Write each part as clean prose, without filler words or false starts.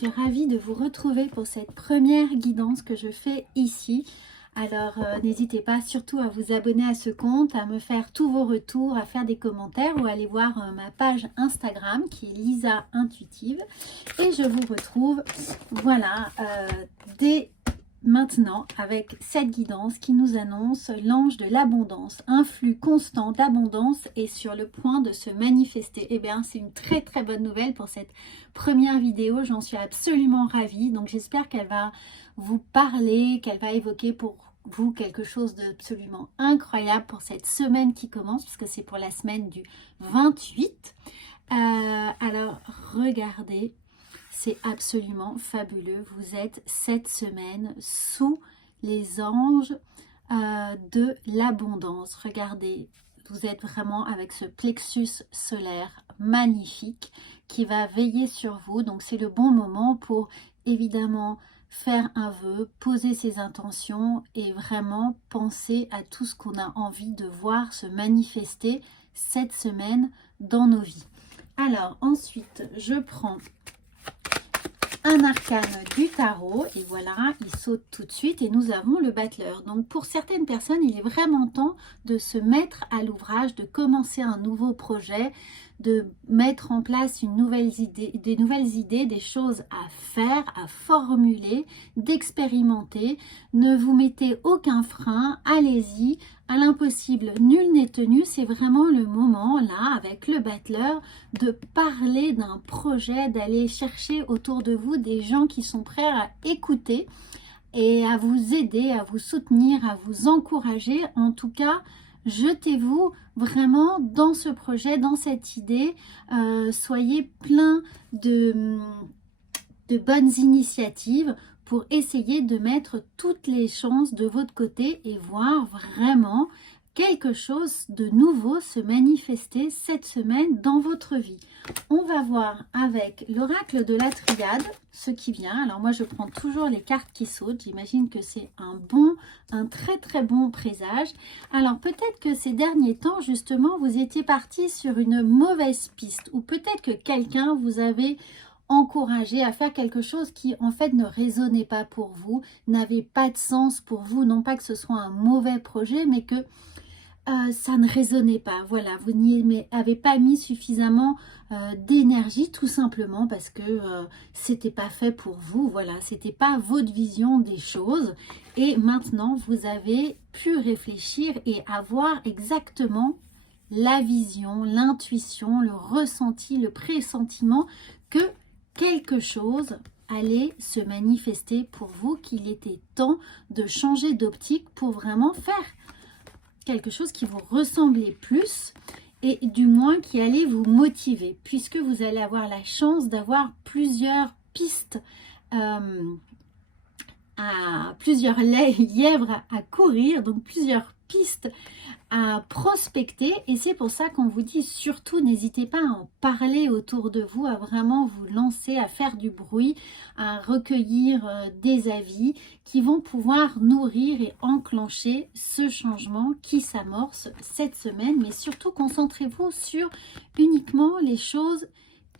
suis ravie de vous retrouver pour cette première guidance que je fais ici. Alors n'hésitez pas surtout à vous abonner à ce compte, à me faire tous vos retours, à faire des commentaires ou à aller voir ma page Instagram qui est Lisa Intuitive. Et je vous retrouve voilà dès maintenant avec cette guidance qui nous annonce l'ange de l'abondance. Un flux constant d'abondance est sur le point de se manifester. Eh bien, c'est une très très bonne nouvelle pour cette première vidéo. J'en suis absolument ravie. Donc, j'espère qu'elle va vous parler, qu'elle va évoquer pour vous quelque chose d'absolument incroyable pour cette semaine qui commence, puisque c'est pour la semaine du 28. Alors, regardez. C'est absolument fabuleux. Vous êtes cette semaine sous les anges de l'abondance. Regardez, vous êtes vraiment avec ce plexus solaire magnifique qui va veiller sur vous. Donc c'est le bon moment pour évidemment faire un vœu, poser ses intentions et vraiment penser à tout ce qu'on a envie de voir se manifester cette semaine dans nos vies. Alors ensuite, je prends un arcane du tarot et voilà, il saute tout de suite et nous avons le battleur. Donc pour certaines personnes, il est vraiment temps de se mettre à l'ouvrage, de commencer un nouveau projet, de mettre en place des nouvelles idées, des choses à faire, à formuler, d'expérimenter. Ne vous mettez aucun frein, allez-y. À l'impossible, nul n'est tenu. C'est vraiment le moment, là, avec le battleur, de parler d'un projet, d'aller chercher autour de vous des gens qui sont prêts à écouter et à vous aider, à vous soutenir, à vous encourager. En tout cas, jetez-vous vraiment dans ce projet, dans cette idée. Soyez plein de bonnes initiatives pour essayer de mettre toutes les chances de votre côté et voir vraiment quelque chose de nouveau se manifester cette semaine dans votre vie. On va voir avec l'oracle de la triade ce qui vient. Alors moi je prends toujours les cartes qui sautent. J'imagine que c'est un très très bon présage. Alors peut-être que ces derniers temps justement vous étiez parti sur une mauvaise piste ou peut-être que quelqu'un vous avait encouragé à faire quelque chose qui en fait ne résonnait pas pour vous, n'avait pas de sens pour vous, non pas que ce soit un mauvais projet, mais que ça ne résonnait pas. Voilà, vous n'y avez pas mis suffisamment d'énergie tout simplement parce que c'était pas fait pour vous. Voilà, c'était pas votre vision des choses. Et maintenant, vous avez pu réfléchir et avoir exactement la vision, l'intuition, le ressenti, le pressentiment que quelque chose allait se manifester pour vous, qu'il était temps de changer d'optique pour vraiment faire quelque chose qui vous ressemblait plus et du moins qui allait vous motiver, puisque vous allez avoir la chance d'avoir plusieurs pistes, plusieurs lièvres à courir, donc plusieurs pistes à prospecter. Et c'est pour ça qu'on vous dit surtout n'hésitez pas à en parler autour de vous, à vraiment vous lancer, à faire du bruit, à recueillir des avis qui vont pouvoir nourrir et enclencher ce changement qui s'amorce cette semaine. Mais surtout concentrez-vous sur uniquement les choses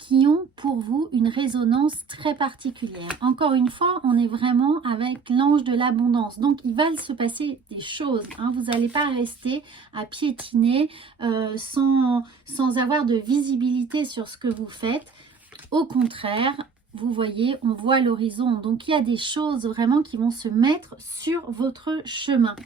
qui ont pour vous une résonance très particulière. Encore une fois, on est vraiment avec l'ange de l'abondance. Donc, il va se passer des choses. Hein. Vous n'allez pas rester à piétiner sans avoir de visibilité sur ce que vous faites. Au contraire, vous voyez, on voit l'horizon. Donc, il y a des choses vraiment qui vont se mettre sur votre chemin.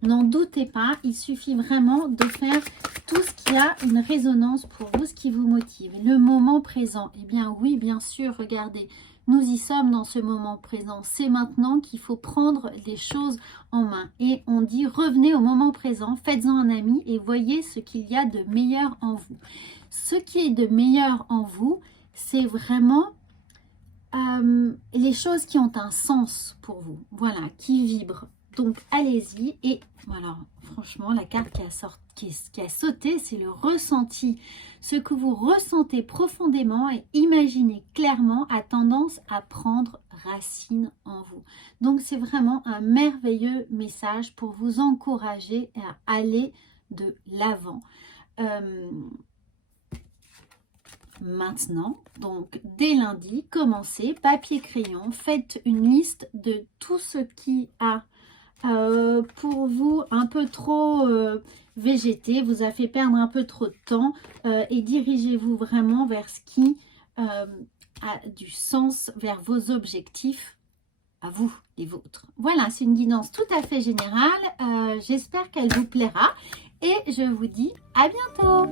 N'en doutez pas, il suffit vraiment de faire tout ce qui a une résonance pour vous, ce qui vous motive. Le moment présent, eh bien oui, bien sûr, regardez, nous y sommes dans ce moment présent. C'est maintenant qu'il faut prendre les choses en main. Et on dit, revenez au moment présent, faites-en un ami et voyez ce qu'il y a de meilleur en vous. Ce qui est de meilleur en vous, c'est vraiment les choses qui ont un sens pour vous, voilà, qui vibrent. Donc allez-y et voilà, franchement la carte qui a sauté, c'est le ressenti. Ce que vous ressentez profondément et imaginez clairement a tendance à prendre racine en vous. Donc c'est vraiment un merveilleux message pour vous encourager à aller de l'avant. maintenant. Donc dès lundi, commencez, papier, crayon, faites une liste de tout ce qui a pour vous un peu trop végété, vous a fait perdre un peu trop de temps et dirigez-vous vraiment vers ce qui a du sens, vers vos objectifs à vous, les vôtres. Voilà, c'est une guidance tout à fait générale. J'espère qu'elle vous plaira et je vous dis à bientôt.